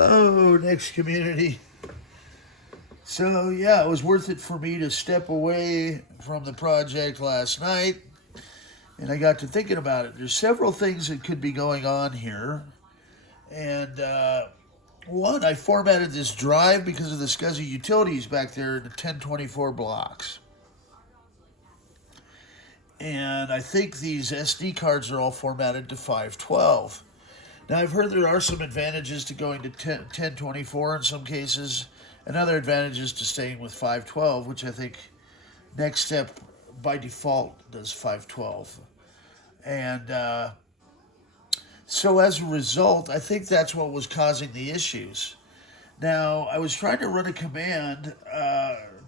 Hello, next community. So, yeah, it was worth it for me to step away from the project last night, and I got to thinking about it. There's several things that could be going on here. And one, I formatted this drive because of the SCSI utilities back there in the 1024 blocks. And I think these SD cards are all formatted to 512. Now, I've heard there are some advantages to going to 1024 in some cases, and other advantages to staying with 512, which I think Next Step by default does 512. And so as a result, I think that's what was causing the issues. Now, I was trying to run a command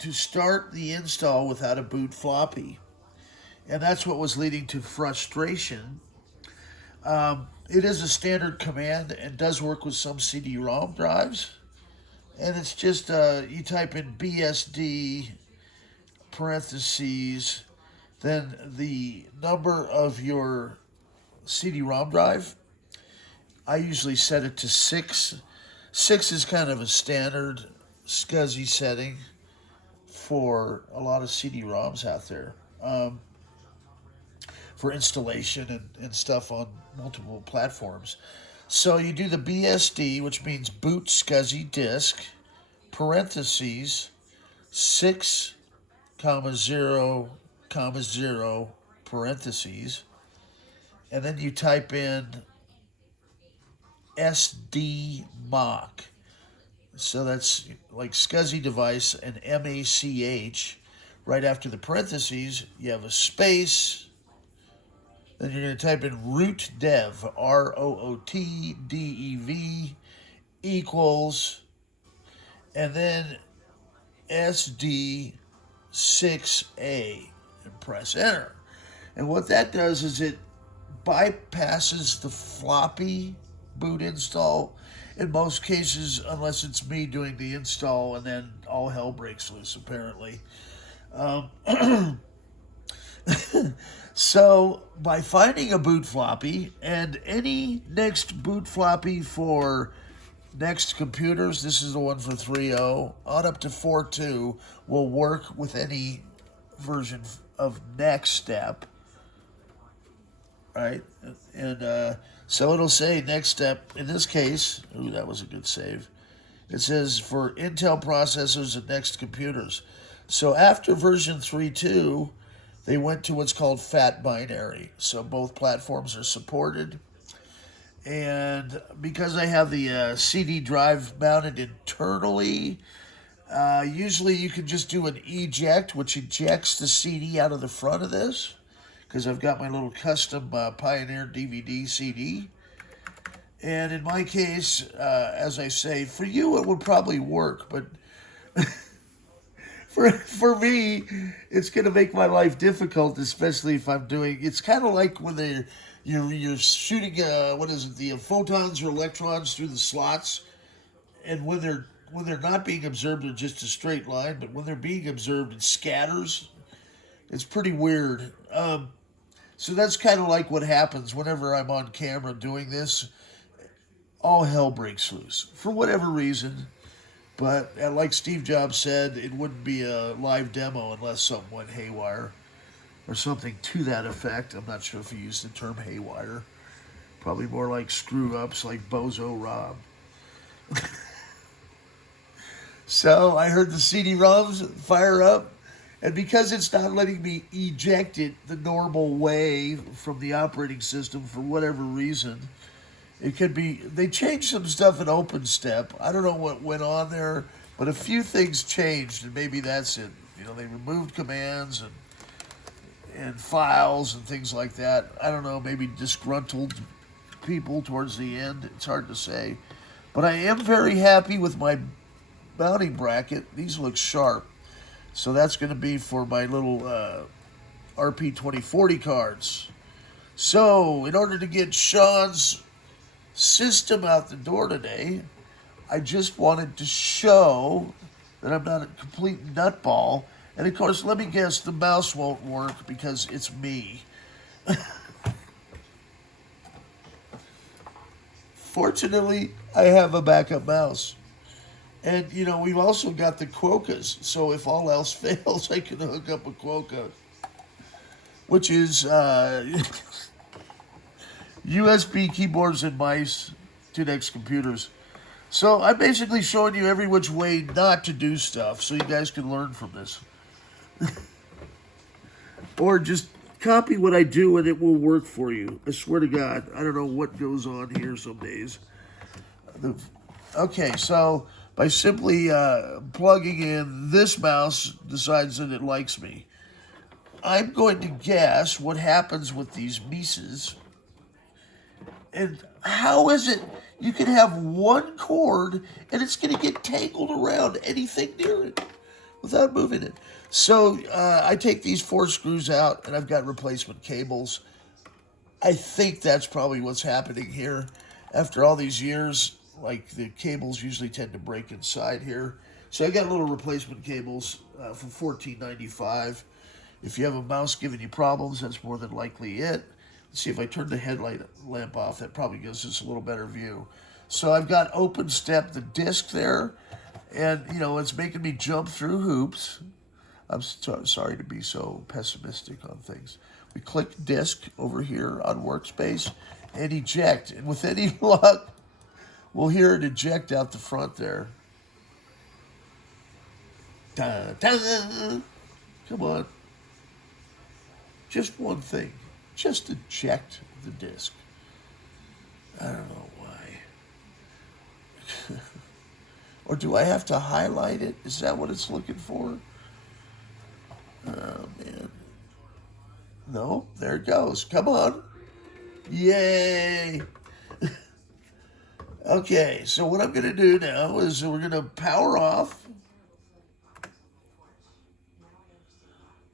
to start the install without a boot floppy, and that's what was leading to frustration. It is a standard command and does work with some CD-ROM drives. And it's just, you type in BSD parentheses, then the number of your CD-ROM drive. I usually set it to 6. 6 is kind of a standard SCSI setting for a lot of CD-ROMs out there. For installation and stuff on multiple platforms. So you do the BSD, which means boot SCSI disk, parentheses, 6, 0, 0, parentheses, and then you type in SD mock. So that's like SCSI device and MACH. Right after the parentheses, you have a space. Then you're going to type in root dev, ROOTDEV, equals, and then SD6A, and press enter. And what that does is it bypasses the floppy boot install in most cases, unless it's me doing the install, and then all hell breaks loose, apparently. So, by finding a boot floppy, and any next boot floppy for next computers, this is the one for 3.0, on up to 4.2, will work with any version of Next Step, right? And so it'll say Next Step, in this case, ooh, that was a good save. It says for Intel processors and next computers. So after version 3.2, they went to what's called fat binary. So both platforms are supported. And because I have the CD drive mounted internally, usually you can just do an eject, which ejects the CD out of the front of this, because I've got my little custom Pioneer DVD CD. And in my case, as I say, for you it would probably work, but for me, it's going to make my life difficult, especially if I'm doing. It's kind of like when you're shooting the photons or electrons through the slots, and when they're not being observed, they're just a straight line. But when they're being observed, it scatters. It's pretty weird. So that's kind of like what happens whenever I'm on camera doing this. All hell breaks loose for whatever reason. But like Steve Jobs said, it wouldn't be a live demo unless something went haywire or something to that effect. I'm not sure if he used the term haywire. Probably more like screw-ups like Bozo Rob. So I heard the CD-ROMs fire up, and because it's not letting me eject it the normal way from the operating system for whatever reason, it could be, they changed some stuff in OpenStep. I don't know what went on there, but a few things changed, and maybe that's it. You know, they removed commands and files and things like that. I don't know, maybe disgruntled people towards the end. It's hard to say. But I am very happy with my mounting bracket. These look sharp. So that's going to be for my little RP2040 cards. So, in order to get Sean's system out the door today, I just wanted to show that I'm not a complete nutball. And of course, let me guess, the mouse won't work because it's me. Fortunately, I have a backup mouse. And, we've also got the Quokkas. So if all else fails, I can hook up a Quokka, which is USB keyboards and mice to next computers. So I'm basically showing you every which way not to do stuff so you guys can learn from this. Or just copy what I do and it will work for you. I swear to God, I don't know what goes on here some days. Okay, so by simply plugging in, this mouse decides that it likes me. I'm going to guess what happens with these Mises. And how is it you can have one cord and it's going to get tangled around anything near it without moving it? So I take these 4 screws out and I've got replacement cables. I think that's probably what's happening here. After all these years, like the cables usually tend to break inside here. So I got little replacement cables for $14.95. If you have a mouse giving you problems, that's more than likely it. Let's see if I turn the headlight lamp off. That probably gives us a little better view. So I've got open step the disc there, and it's making me jump through hoops. I'm sorry to be so pessimistic on things. We click disk over here on workspace and eject. And with any luck, we'll hear it eject out the front there. Dun, dun. Come on. Just one thing. Just eject the disk. I don't know why. Or do I have to highlight it? Is that what it's looking for? Oh, man. No, there it goes. Come on. Yay. Okay, so what I'm going to do now is we're going to power off.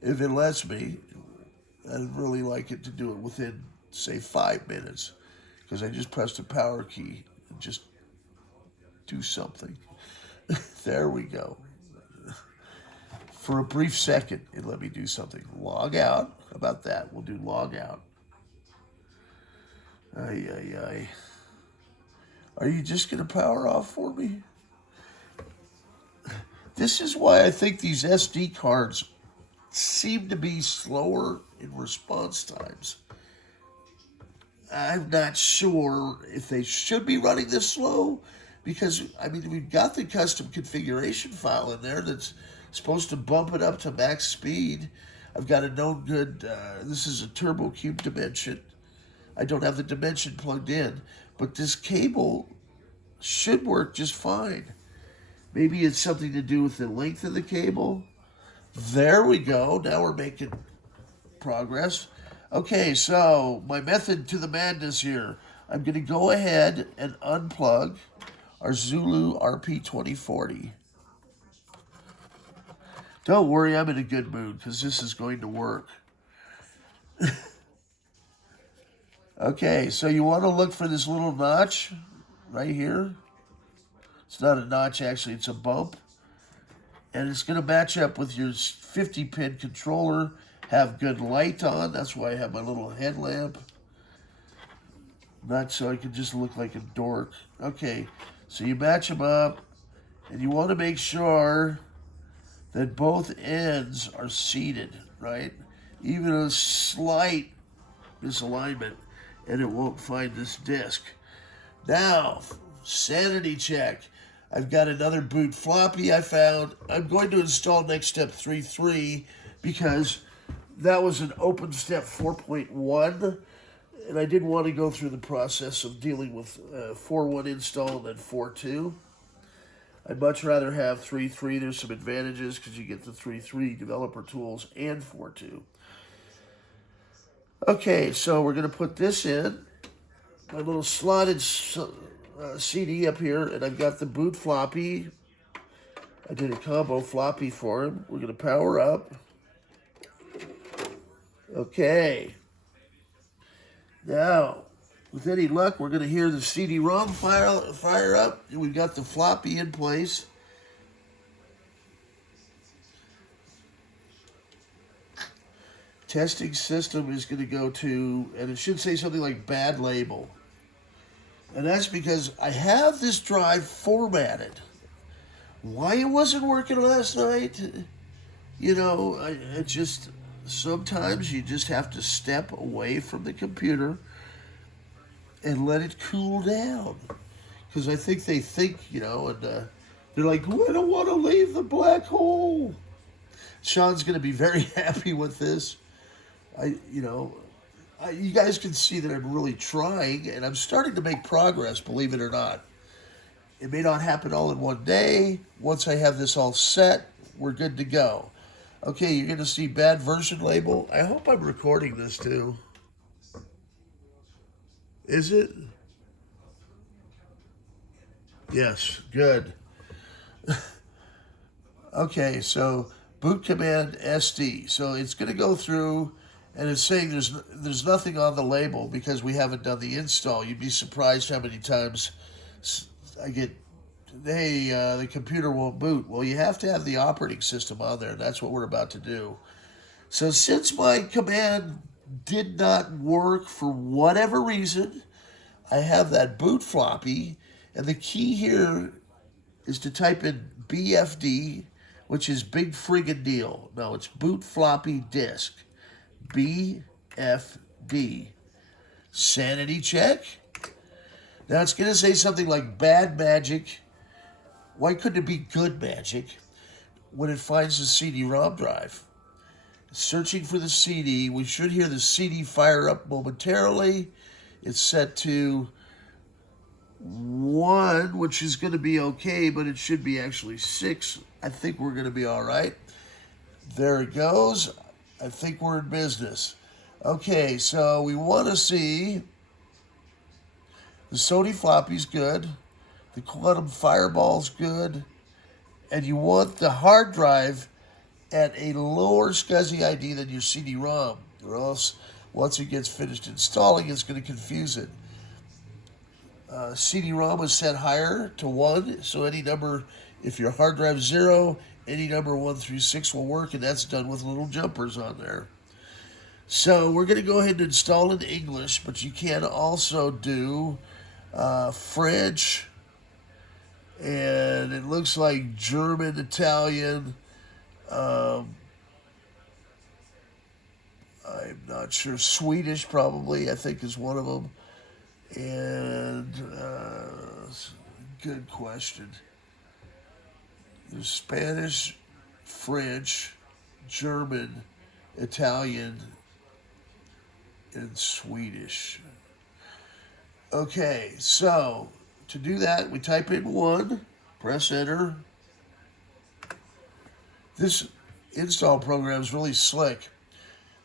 If it lets me. I'd really like it to do it within, say, 5 minutes. Because I just pressed the power key and just do something. There we go. For a brief second, it let me do something. Log out. How about that? We'll do log out. Ay, ay, ay. Are you just going to power off for me? This is why I think these SD cards seem to be slower in response times. I'm not sure if they should be running this slow because, we've got the custom configuration file in there that's supposed to bump it up to max speed. I've got a known good, this is a turbo cube dimension. I don't have the dimension plugged in, but this cable should work just fine. Maybe it's something to do with the length of the cable. There we go. Now we're making progress. Okay, so my method to the madness here. I'm going to go ahead and unplug our Zulu RP2040. Don't worry, I'm in a good mood because this is going to work. Okay, so you want to look for this little notch right here. It's not a notch, actually, it's a bump. And it's going to match up with your 50-pin controller. Have good light on. That's why I have my little headlamp. Not so I can just look like a dork. Okay, so you match them up. And you want to make sure that both ends are seated, right? Even a slight misalignment, and it won't find this disc. Now, sanity check. I've got another boot floppy I found. I'm going to install Next Step 3.3 because that was an Open Step 4.1, and I didn't want to go through the process of dealing with 4.1 install and then 4.2. I'd much rather have 3.3. There's some advantages because you get the 3.3 developer tools and 4.2. Okay, so we're going to put this in. My little slotted CD up here, and I've got the boot floppy. I did a combo floppy for him. We're going to power up. Okay. Now, with any luck, we're going to hear the CD-ROM fire up, and we've got the floppy in place. Testing system is going to go to, and it should say something like bad label. And that's because I have this drive formatted. Why it wasn't working last night, I just, sometimes you just have to step away from the computer and let it cool down. Because I think they think, and they're like, "Oh, I don't want to leave the black hole." Sean's going to be very happy with this. I, you know, you guys can see that I'm really trying, and I'm starting to make progress, believe it or not. It may not happen all in one day. Once I have this all set, we're good to go. Okay, you're going to see bad version label. I hope I'm recording this too. Is it? Yes, good. Okay, so boot command SD. So it's going to go through, and it's saying there's nothing on the label because we haven't done the install. You'd be surprised how many times I get, "Hey, the computer won't boot." Well, you have to have the operating system on there. That's what we're about to do. So since my command did not work for whatever reason, I have that boot floppy, and the key here is to type in BFD, which is big friggin' deal. No, it's boot floppy disk. BFD. Sanity check. Now it's going to say something like bad magic. Why couldn't it be good magic when it finds the CD-ROM drive? Searching for the CD. We should hear the CD fire up momentarily. It's set to 1, which is going to be okay, but it should be actually 6. I think we're going to be all right. There it goes. I think we're in business. Okay, so we want to see the Sony floppy's good, the Quantum Fireball's good, and you want the hard drive at a lower SCSI ID than your CD-ROM, or else once it gets finished installing, it's going to confuse it. CD-ROM is set higher to 1, so any number, if your hard drive 0, any number 1 through 6 will work, and that's done with little jumpers on there. So we're going to go ahead and install in English, but you can also do French, and it looks like German, Italian. I'm not sure. Swedish probably, I think, is one of them. And good question. There's Spanish, French, German, Italian, and Swedish. Okay, so to do that, we type in 1, press enter. This install program is really slick.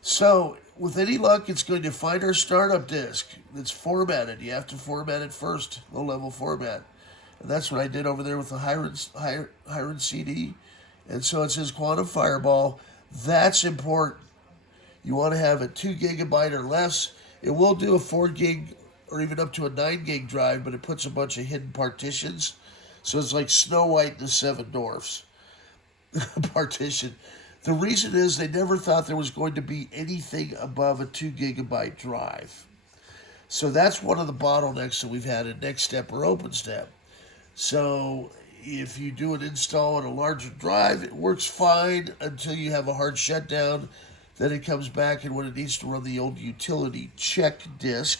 So, with any luck, it's going to find our startup disk that's formatted. You have to format it first, low-level format. And that's what I did over there with the Hiron CD. And so it says Quantum Fireball. That's important. You want to have a 2 gigabyte or less. It will do a 4 gig or even up to a 9 gig drive, but it puts a bunch of hidden partitions. So it's like Snow White and the Seven Dwarfs partition. The reason is they never thought there was going to be anything above a 2 gigabyte drive. So that's one of the bottlenecks that we've had in Next Step or OpenStep. So if you do an install on a larger drive, it works fine until you have a hard shutdown. Then it comes back, and when it needs to run the old utility check disk,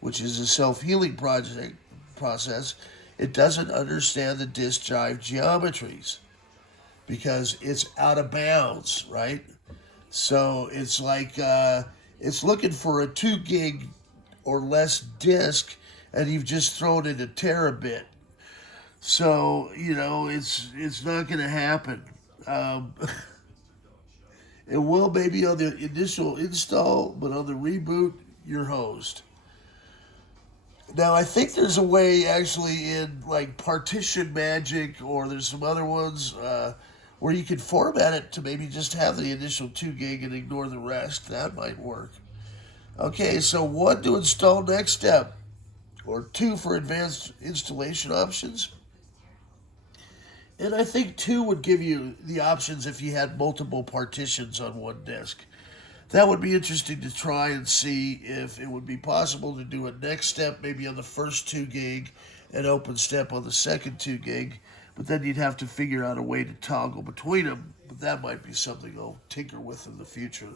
which is a self-healing process, it doesn't understand the disk drive geometries because it's out of bounds, right? So it's like it's looking for a 2 gig or less disk, and you've just thrown in a terabit. So, it's not going to happen. It will maybe on the initial install, but on the reboot, you're hosed. Now, I think there's a way actually in like Partition Magic, or there's some other ones where you can format it to maybe just have the initial 2 gig and ignore the rest. That might work. Okay, so 1 to install Next Step, or 2 for advanced installation options. And I think 2 would give you the options if you had multiple partitions on one disk. that would be interesting to try and see if it would be possible to do a next step maybe on the first 2 gig and open step on the second 2 gig. But then you'd have to figure out a way to toggle between them. But that might be something I'll tinker with in the future.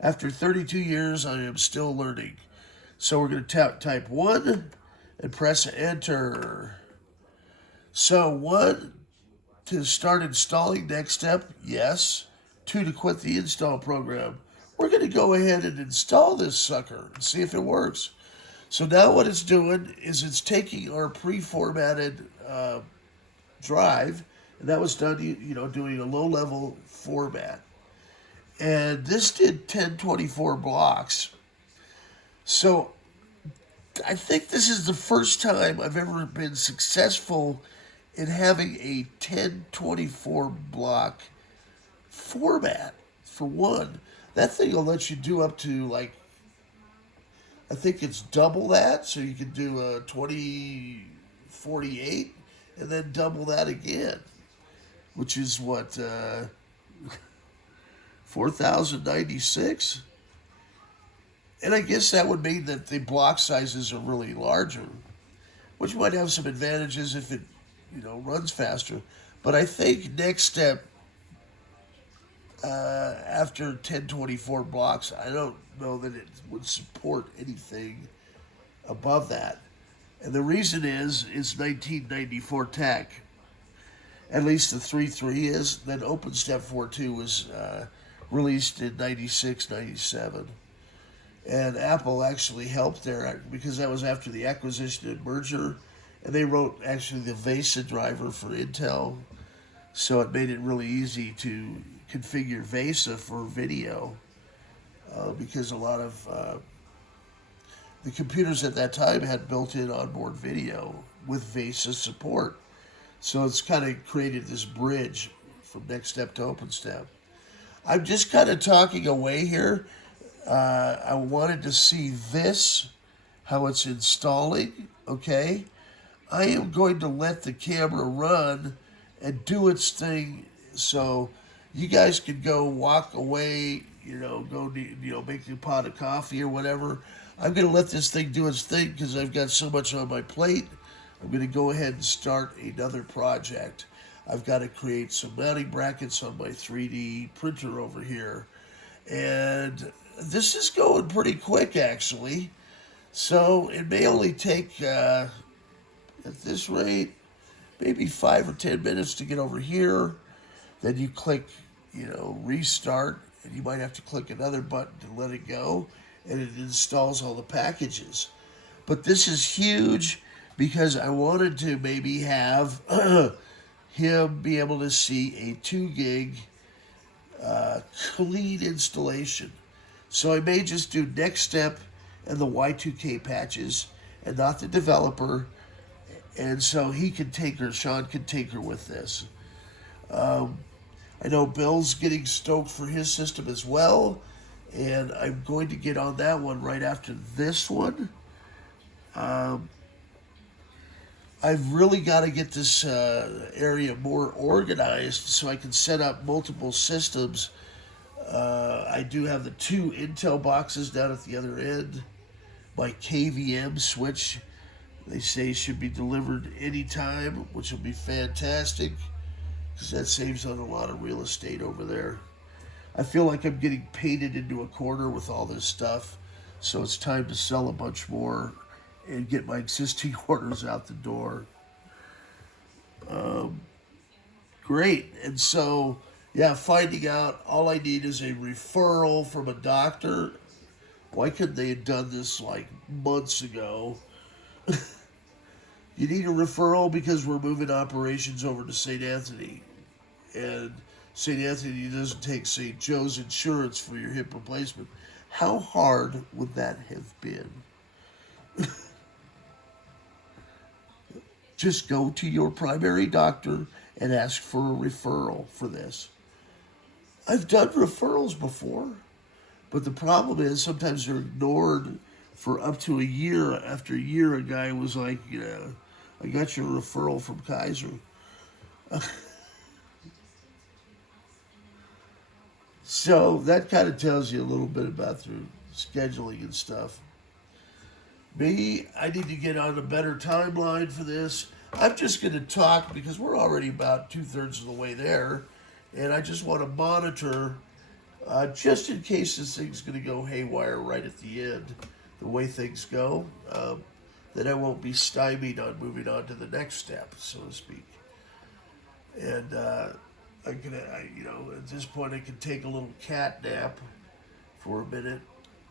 After 32 years, I am still learning. So we're going to type 1 and press enter. So 1 to start installing next step, yes. 2 to quit the install program. We're going to go ahead and install this sucker and see if it works. So now what it's doing is it's taking our pre-formatted drive, and that was done, doing a low-level format. And this did 1024 blocks. So I think this is the first time I've ever been successful in having a 1024 block format for one. That thing will let you do up to, like, I think it's double that, so you can do a 2048 and then double that again, which is what, 4096? And I guess that would mean that the block sizes are really larger, which might have some advantages if it, runs faster. But I think next step, after 1024 blocks, I don't know that it would support anything above that. And the reason is, it's 1994 tech. At least the 3.3 is. Then OpenStep 4.2 was released in 96, 97. And Apple actually helped there because that was after the acquisition and merger. And they wrote actually the VESA driver for Intel. So it made it really easy to configure VESA for video because a lot of the computers at that time had built-in onboard video with VESA support. So it's kind of created this bridge from next step to open step. I'm just kind of talking away here. I wanted to see this, how it's installing, okay? I am going to let the camera run and do its thing so you guys can go walk away, go make a pot of coffee or whatever. I'm going to let this thing do its thing because I've got so much on my plate. I'm going to go ahead and start another project. I've got to create some mounting brackets on my 3D printer over here. And this is going pretty quick, actually. So it may only take, at this rate, maybe 5 or 10 minutes to get over here. Then you click, restart, and you might have to click another button to let it go, and it installs all the packages. But this is huge because I wanted to maybe have him be able to see a 2 gig clean installation. So I may just do next step and the Y2K patches and not the developer. And so Sean can tinker with this. I know Bill's getting stoked for his system as well. And I'm going to get on that one right after this one. I've really got to get this area more organized so I can set up multiple systems. I do have the 2 Intel boxes down at the other end. My KVM switch, they say, should be delivered anytime, which will be fantastic because that saves on a lot of real estate over there. I feel like I'm getting painted into a corner with all this stuff, so it's time to sell a bunch more and get my existing orders out the door. Great. And so, finding out all I need is a referral from a doctor. Why couldn't they have done this like months ago? You need a referral because we're moving operations over to St. Anthony. And St. Anthony doesn't take St. Joe's insurance for your hip replacement. How hard would that have been? Just go to your primary doctor and ask for a referral for this. I've done referrals before, but the problem is sometimes they're ignored for up to a year. After a year, a guy was like, I got your referral from Kaiser. So that kind of tells you a little bit about the scheduling and stuff. Me, I need to get on a better timeline for this. I'm just going to talk because we're already about 2/3 of the way there, and I just want to monitor just in case this thing's going to go haywire right at the end, the way things go. Then I won't be stymied on moving on to the next step, so to speak. And at this point, I can take a little cat nap for a minute.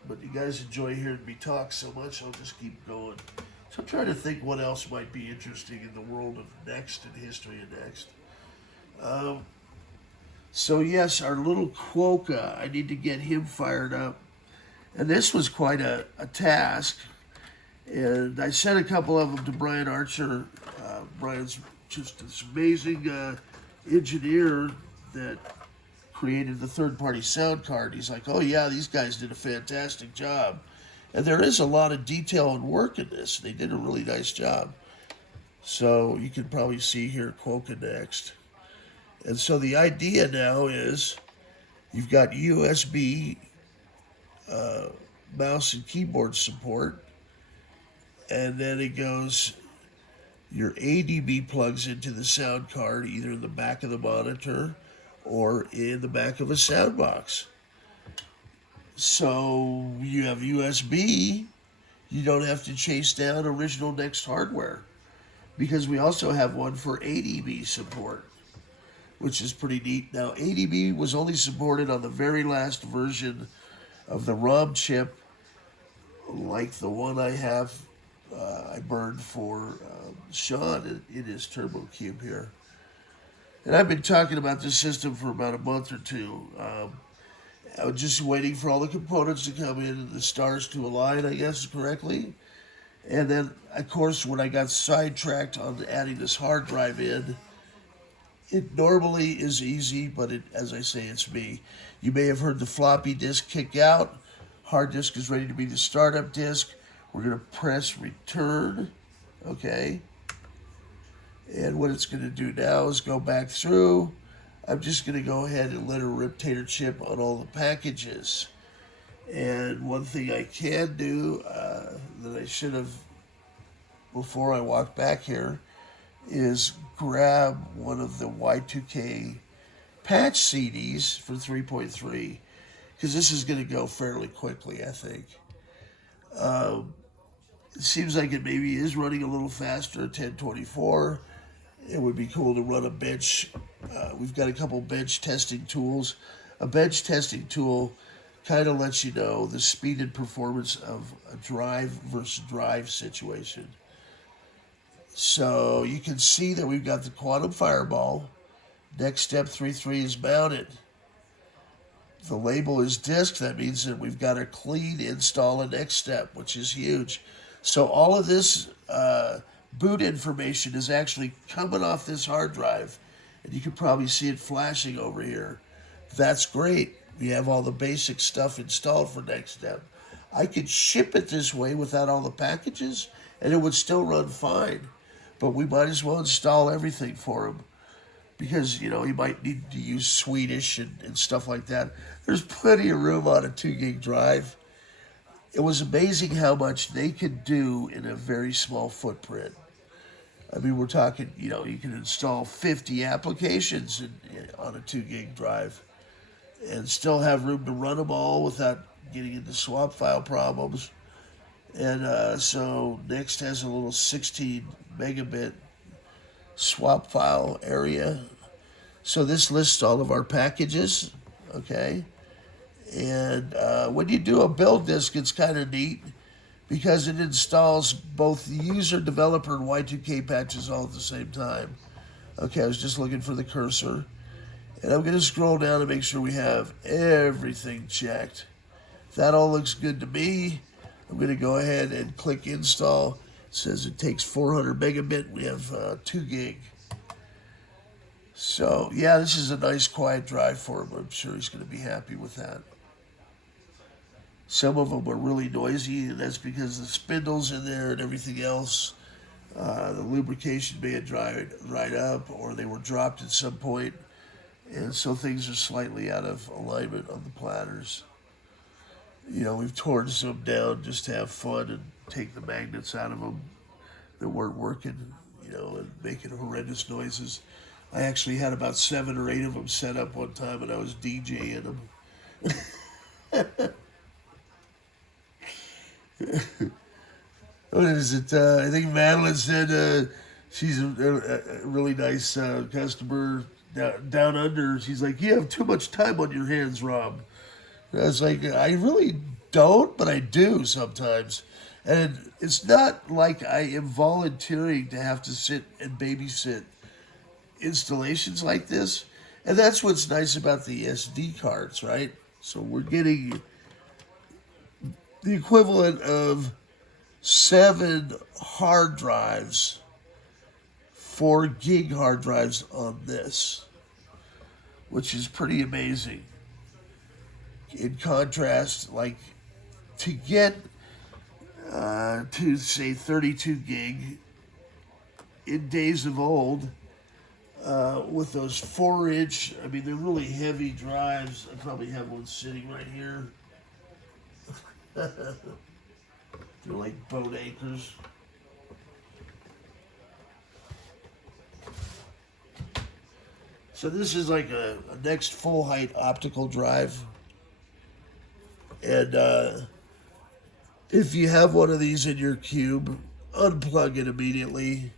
But you guys enjoy hearing me talk so much, I'll just keep going. So I'm trying to think what else might be interesting in the world of Next and history of Next. Um, so yes, our little Quokka, I need to get him fired up. And this was quite a task. And I sent a couple of them to Brian Archer. Brian's just this amazing engineer that created the third-party sound card. He's like, oh yeah, these guys did a fantastic job. And there is a lot of detail and work in this. They did a really nice job. So you can probably see here Quokka next. And so the idea now is you've got USB mouse and keyboard support. And then it goes, your ADB plugs into the sound card either in the back of the monitor or in the back of a sound box. So you have USB, you don't have to chase down original Next hardware because we also have one for ADB support, which is pretty neat. Now, ADB was only supported on the very last version of the ROM chip, like the one I have, I burned for Sean in his Turbo Cube here. And I've been talking about this system for about a month or two. I was just waiting for all the components to come in and the stars to align, I guess, correctly. And then, of course, when I got sidetracked on adding this hard drive in, it normally is easy, but as I say, it's me. You may have heard the floppy disk kick out. Hard disk is ready to be the startup disk. We're going to press return, okay? And what it's going to do now is go back through. I'm just going to go ahead and let her rip tater chip on all the packages. And one thing I can do that I should have, before I walk back here, is grab one of the Y2K patch CDs for 3.3, because this is going to go fairly quickly, I think. It seems like it maybe is running a little faster at 1024. It would be cool to run a bench. We've got a couple bench testing tools. A bench testing tool kind of lets you know the speed and performance of a drive versus drive situation. So you can see that we've got the Quantum Fireball. Next Step 3.3 is mounted. The label is disk. That means that we've got a clean install of Next Step, which is huge. So all of this boot information is actually coming off this hard drive, and you can probably see it flashing over here. That's great. We have all the basic stuff installed for Next Step. I could ship it this way without all the packages, and it would still run fine. But we might as well install everything for him because, you might need to use Swedish and stuff like that. There's plenty of room on a 2 gig drive. It was amazing how much they could do in a very small footprint. I mean, we're talking, you can install 50 applications on a 2 gig drive and still have room to run them all without getting into swap file problems. And so Next has a little 16 megabit swap file area. So this lists all of our packages, okay? And when you do a build disk, it's kind of neat because it installs both the user, developer, and Y2K patches all at the same time. Okay, I was just looking for the cursor. And I'm going to scroll down to make sure we have everything checked. If that all looks good to me, I'm going to go ahead and click install. It says it takes 400 megabit. We have 2 gig. So, yeah, this is a nice quiet drive for him. I'm sure he's going to be happy with that. Some of them are really noisy, and that's because the spindles in there and everything else, the lubrication may have dried up, or they were dropped at some point. And so things are slightly out of alignment on the platters. We've torn some down just to have fun and take the magnets out of them that weren't working, and making horrendous noises. I actually had about 7 or 8 of them set up one time, and I was DJing them. What is it? I think Madeline said she's a really nice customer down under. She's like, "You have too much time on your hands, Rob." And I was like, "I really don't, but I do sometimes." And it's not like I am volunteering to have to sit and babysit installations like this. And that's what's nice about the SD cards, right? So we're getting the equivalent of 7 hard drives, 4 gig hard drives on this, which is pretty amazing. In contrast, like to get to say 32 gig in days of old, with those 4-inch, I mean, they're really heavy drives. I probably have one sitting right here. They're like boat anchors. So this is like a next full height optical drive. And if you have one of these in your cube, unplug it immediately.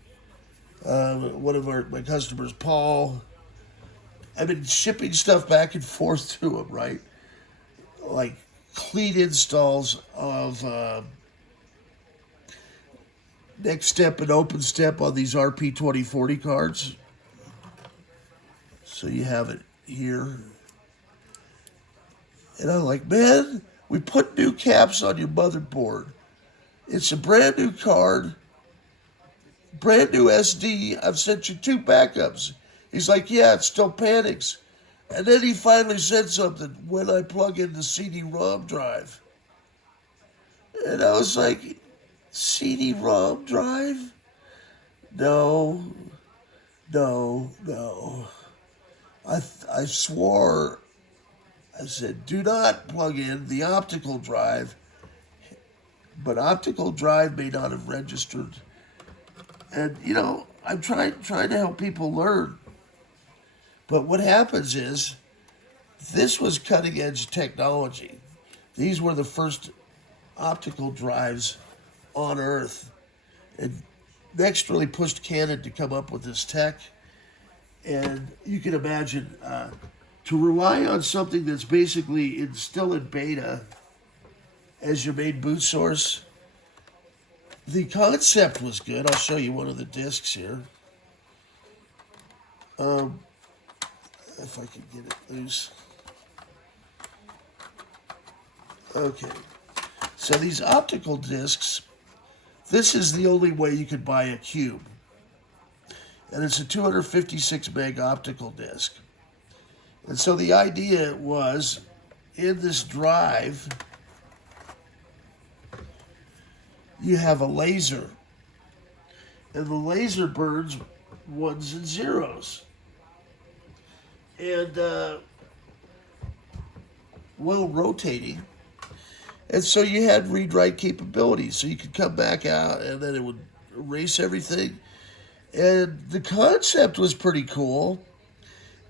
One of my customers, Paul, I've been shipping stuff back and forth to him, right? Like clean installs of Next Step and Open Step on these RP2040 cards. So you have it here. And I'm like, man, we put new caps on your motherboard. It's a brand new card, brand new SD. I've sent you 2 backups. He's like, yeah, it still panics. And then he finally said something, when I plug in the CD-ROM drive. And I was like, CD-ROM drive? No. I swore, I said, do not plug in the optical drive. But optical drive may not have registered. And, I'm trying to help people learn. But what happens is, this was cutting edge technology. These were the first optical drives on Earth. And Next really pushed Canon to come up with this tech. And you can imagine, to rely on something that's basically still in beta as your main boot source, the concept was good. I'll show you one of the discs here. If I can get it loose. Okay. So these optical discs, this is the only way you could buy a cube. And it's a 256 meg optical disc. And so the idea was, in this drive, you have a laser. And the laser burns 1s and 0s. And, while rotating. And so you had read-write capabilities. So you could come back out and then it would erase everything. And the concept was pretty cool.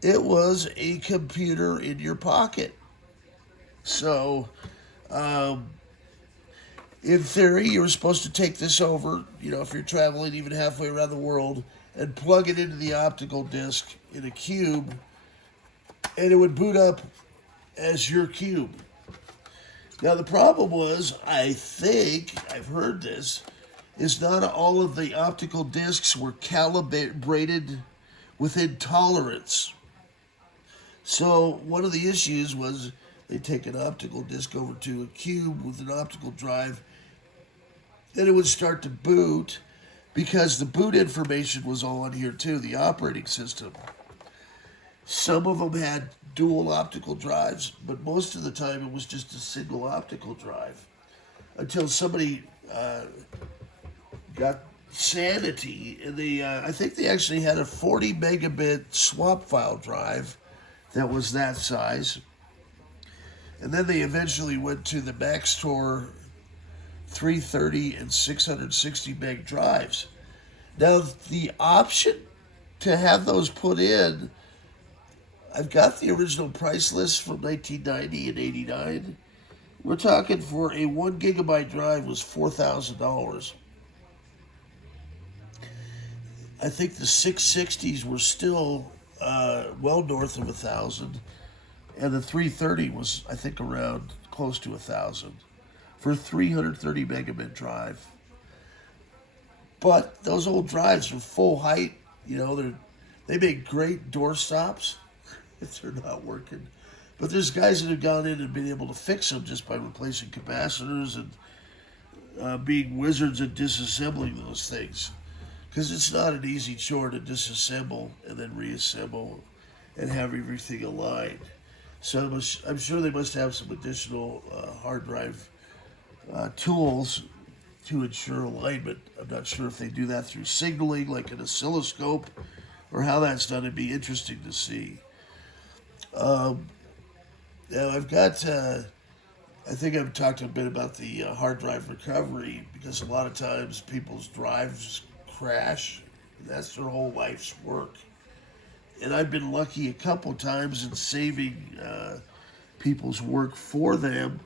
It was a computer in your pocket. So, in theory, you were supposed to take this over, if you're traveling even halfway around the world, and plug it into the optical disc in a cube, and it would boot up as your cube. Now, the problem was, I think, I've heard this, is not all of the optical discs were calibrated within tolerance. So one of the issues was they take an optical disc over to a cube with an optical drive, and it would start to boot because the boot information was all on here too, the operating system. Some of them had dual optical drives, but most of the time it was just a single optical drive until somebody got sanity, and I think they actually had a 40 megabit swap file drive that was that size. And then they eventually went to the Max Tor 330 and 660 meg drives. Now, the option to have those put in, I've got the original price list from 1990 and 89. We're talking for a 1 gigabyte drive was $4,000. I think the 660s were still well north of 1,000, and the 330 was, I think, around close to 1,000 for a 330 megabit drive. But those old drives are full height. They make great door stops if they're not working. But there's guys that have gone in and been able to fix them just by replacing capacitors and being wizards at disassembling those things. Because it's not an easy chore to disassemble and then reassemble and have everything aligned. So I'm sure they must have some additional hard drive tools to ensure alignment. I'm not sure if they do that through signaling, like an oscilloscope, or how that's done. It'd be interesting to see. Now I've got, I think I've talked a bit about the hard drive recovery, because a lot of times people's drives crash. That's their whole life's work. And I've been lucky a couple times in saving people's work for them.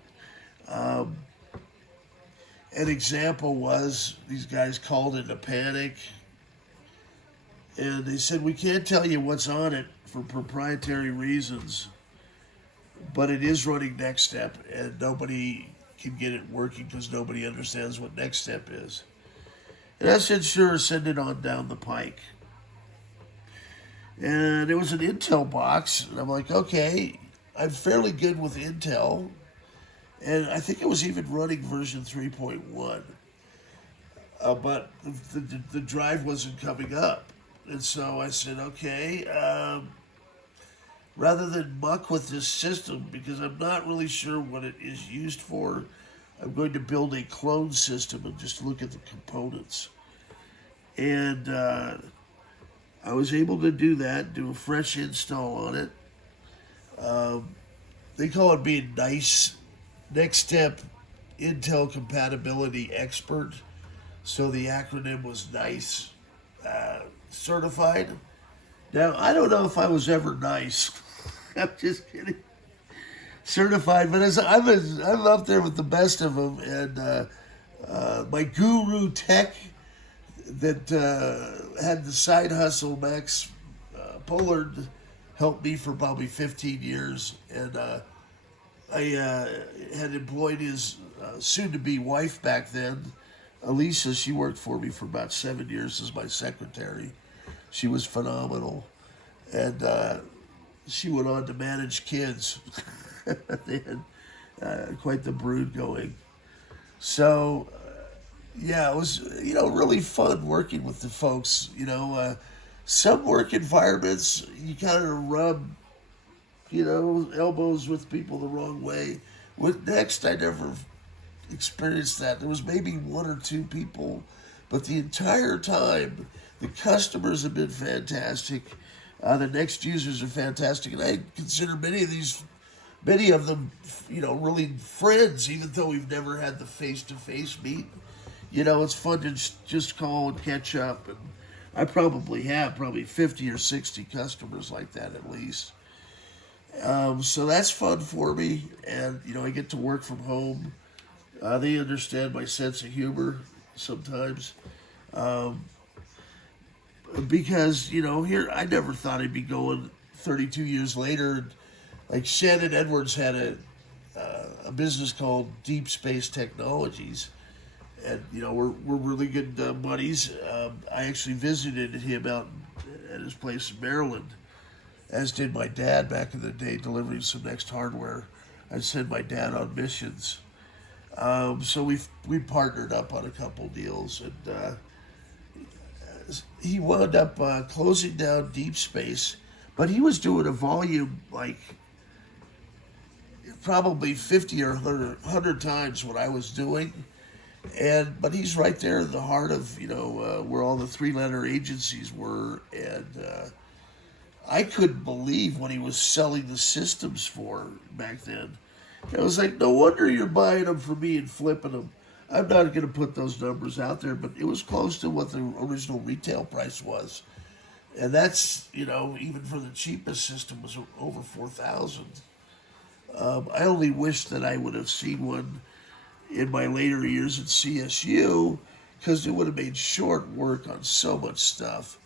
An example was these guys called in a panic, and they said, we can't tell you what's on it for proprietary reasons, but it is running Next Step, and nobody can get it working because nobody understands what Next Step is. And I said, sure, send it on down the pike. And it was an Intel box, and I'm like, okay, I'm fairly good with Intel, and I think it was even running version 3.1. But the drive wasn't coming up. And so I said, okay, rather than muck with this system, because I'm not really sure what it is used for, I'm going to build a clone system and just look at the components. And I was able to do that, do a fresh install on it. They call it being nice. Next Step Intel Compatibility Expert. So the acronym was NICE certified. Now, I don't know if I was ever nice. I'm just kidding. Certified, but I'm up there with the best of them. And my guru tech that had the side hustle, Max Pollard, helped me for probably 15 years. And I had employed his soon-to-be wife back then, Elisa. She worked for me for about 7 years as my secretary. She was phenomenal. And she went on to manage kids. They had quite the brood going. So, yeah, it was, really fun working with the folks. Some work environments, you kind of rub, elbows with people the wrong way. With Next, I never experienced that. There was maybe one or two people, but the entire time, the customers have been fantastic. The Next users are fantastic, and I consider many of them, really friends, even though we've never had the face-to-face meet. It's fun to just call and catch up, and I probably have 50 or 60 customers like that at least. So that's fun for me, and I get to work from home. They understand my sense of humor sometimes. Because, here, I never thought I'd be going 32 years later. Like Shannon Edwards had a business called Deep Space Technologies. And, we're really good buddies. I actually visited him out at his place in Maryland, as did my dad back in the day, delivering some Next hardware. I sent my dad on missions. So we partnered up on a couple deals, and he wound up closing down Deep Space, but he was doing a volume like probably 50 or 100 times what I was doing. But he's right there in the heart of, where all the three-letter agencies were, and I couldn't believe what he was selling the systems for back then. I was like, no wonder you're buying them for me and flipping them. I'm not going to put those numbers out there, but it was close to what the original retail price was. And that's, even for the cheapest system was over 4,000. I only wish that I would have seen one in my later years at CSU because it would have made short work on so much stuff.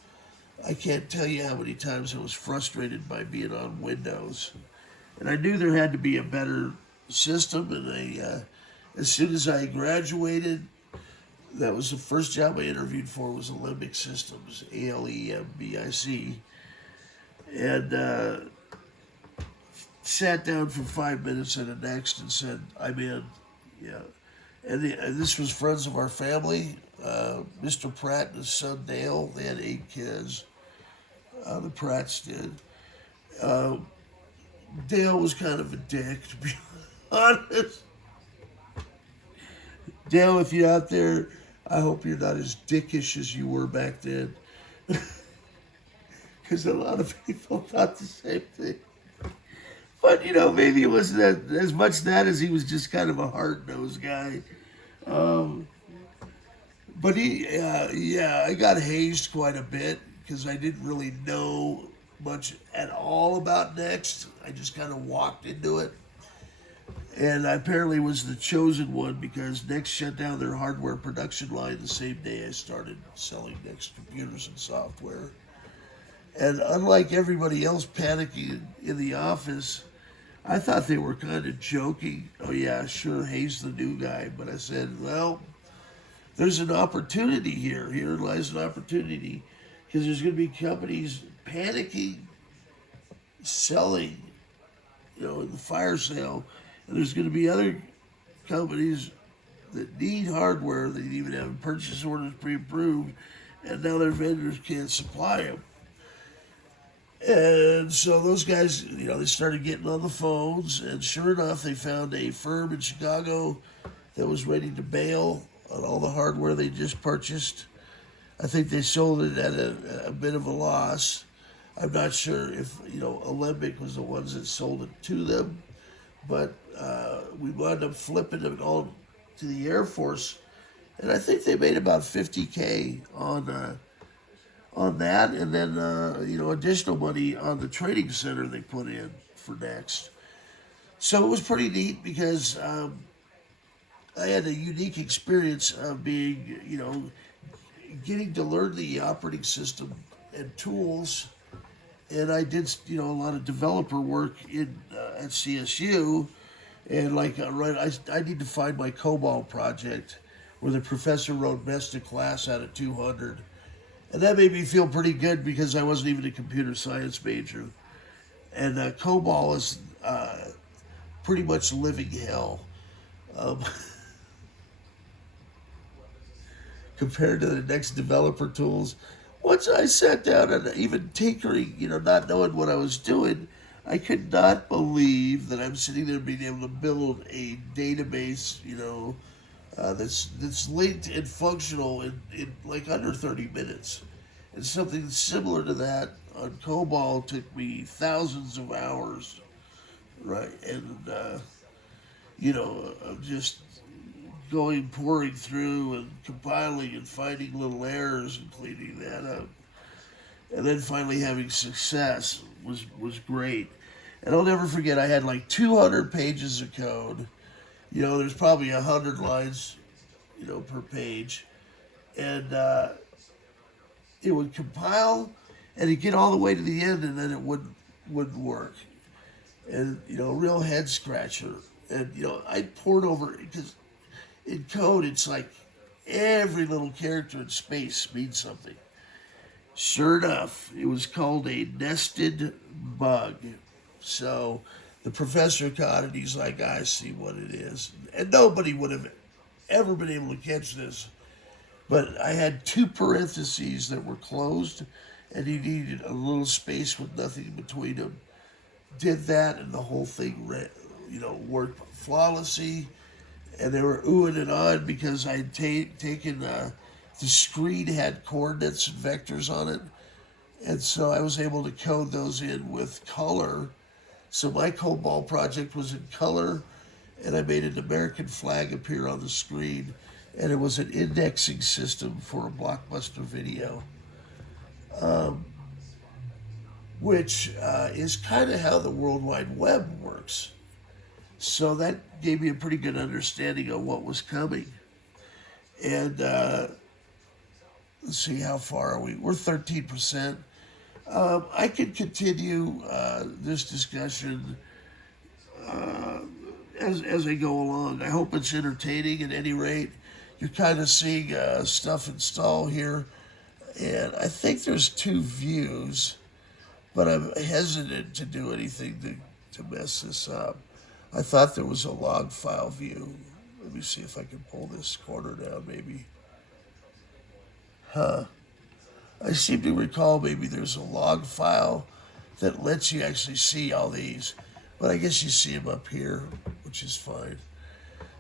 I can't tell you how many times I was frustrated by being on Windows. And I knew there had to be a better system, and as soon as I graduated, that was the first job I interviewed for was Alembic Systems, Alembic, and sat down for 5 minutes at a Next and said, I'm in. Yeah. And this was friends of our family. Mr. Pratt and his son Dale, they had 8 kids. The Pratts did. Dale was kind of a dick, to be honest. Dale, if you're out there, I hope you're not as dickish as you were back then. Because a lot of people thought the same thing. But, maybe it wasn't as much that as he was just kind of a hard-nosed guy. But I got hazed quite a bit because I didn't really know much at all about Next. I just kind of walked into it. And I apparently was the chosen one because Next shut down their hardware production line the same day I started selling Next computers and software. And unlike everybody else panicking in the office, I thought they were kind of joking. Oh yeah, sure, Hayes the new guy. But I said, well, there's an opportunity here. Here lies an opportunity because there's going to be companies panicking, selling, in the fire sale. And there's going to be other companies that need hardware. They even have purchase orders pre-approved, and now their vendors can't supply them. And so those guys, they started getting on the phones, and sure enough, they found a firm in Chicago that was ready to bail on all the hardware they just purchased. I think they sold it at a bit of a loss. I'm not sure if, Alembic was the ones that sold it to them, but we wound up flipping it all to the Air Force, and I think they made about $50K on that, and then additional money on the training center they put in for Next. So it was pretty neat because I had a unique experience of being, getting to learn the operating system and tools. And I did, a lot of developer work at CSU. And I need to find my COBOL project where the professor wrote best in class out of 200. And that made me feel pretty good because I wasn't even a computer science major. And COBOL is pretty much living hell. Compared to the Next developer tools. Once I sat down and even tinkering, not knowing what I was doing, I could not believe that I'm sitting there being able to build a database, that's linked and functional in like under 30 minutes. And something similar to that on COBOL took me thousands of hours, right? And, just pouring through and compiling and finding little errors and cleaning that up. And then finally having success was great. And I'll never forget, I had like 200 pages of code. There's probably 100 lines, per page. And it would compile and it'd get all the way to the end and then it wouldn't work. And, real head scratcher. And, I poured over it because in code, it's like every little character in space means something. Sure enough, it was called a nested bug. So the professor caught it. He's like, I see what it is. And nobody would have ever been able to catch this. But I had 2 parentheses that were closed, and he needed a little space with nothing between them. Did that, and the whole thing, worked flawlessly. And they were oohing and ahhing because I had taken the screen had coordinates and vectors on it. And so I was able to code those in with color. So my Cobalt project was in color, and I made an American flag appear on the screen, and it was an indexing system for a blockbuster video, which is kind of how the World Wide Web works. So that gave me a pretty good understanding of what was coming. And let's see, how far are we? We're 13%. I could continue this discussion as I go along. I hope it's entertaining at any rate. You're kind of seeing stuff install here. And I think there's 2 views, but I'm hesitant to do anything to mess this up. I thought there was a log file view. Let me see if I can pull this corner down, maybe. I seem to recall maybe there's a log file that lets you actually see all these. But I guess you see them up here, which is fine.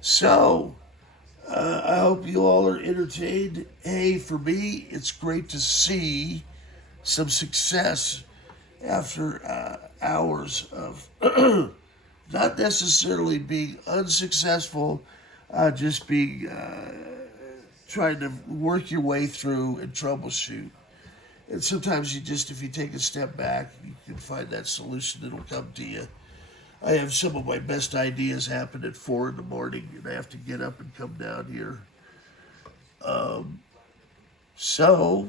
So, I hope you all are entertained. Hey, for me, it's great to see some success after hours of not necessarily being unsuccessful, just being trying to work your way through and troubleshoot. And sometimes if you take a step back, you can find that solution that'll come to you. I have some of my best ideas happen at 4 in the morning, and I have to get up and come down here. So,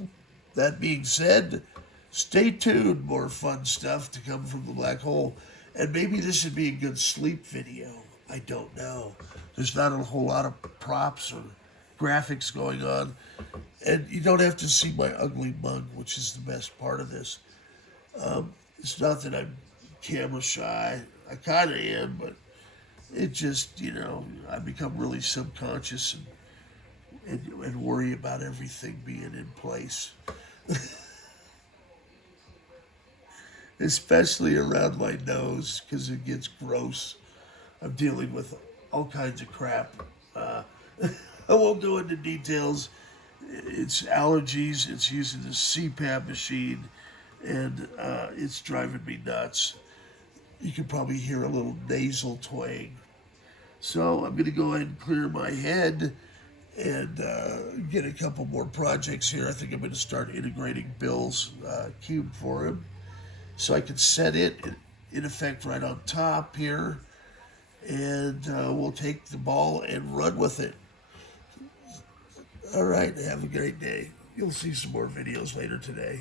that being said, stay tuned. More fun stuff to come from the black hole. And maybe this would be a good sleep video. I don't know. There's not a whole lot of props or graphics going on. And you don't have to see my ugly mug, which is the best part of this. It's not that I'm camera shy. I kind of am, but it just, I become really subconscious and worry about everything being in place. Especially around my nose, because it gets gross. I'm dealing with all kinds of crap. I won't go into details. It's allergies. It's using the CPAP machine, and it's driving me nuts. You can probably hear a little nasal twang. So I'm going to go ahead and clear my head and get a couple more projects here. I think I'm going to start integrating Bill's cube for him. So I can set it in effect right on top here. And we'll take the ball and run with it. All right, have a great day. You'll see some more videos later today.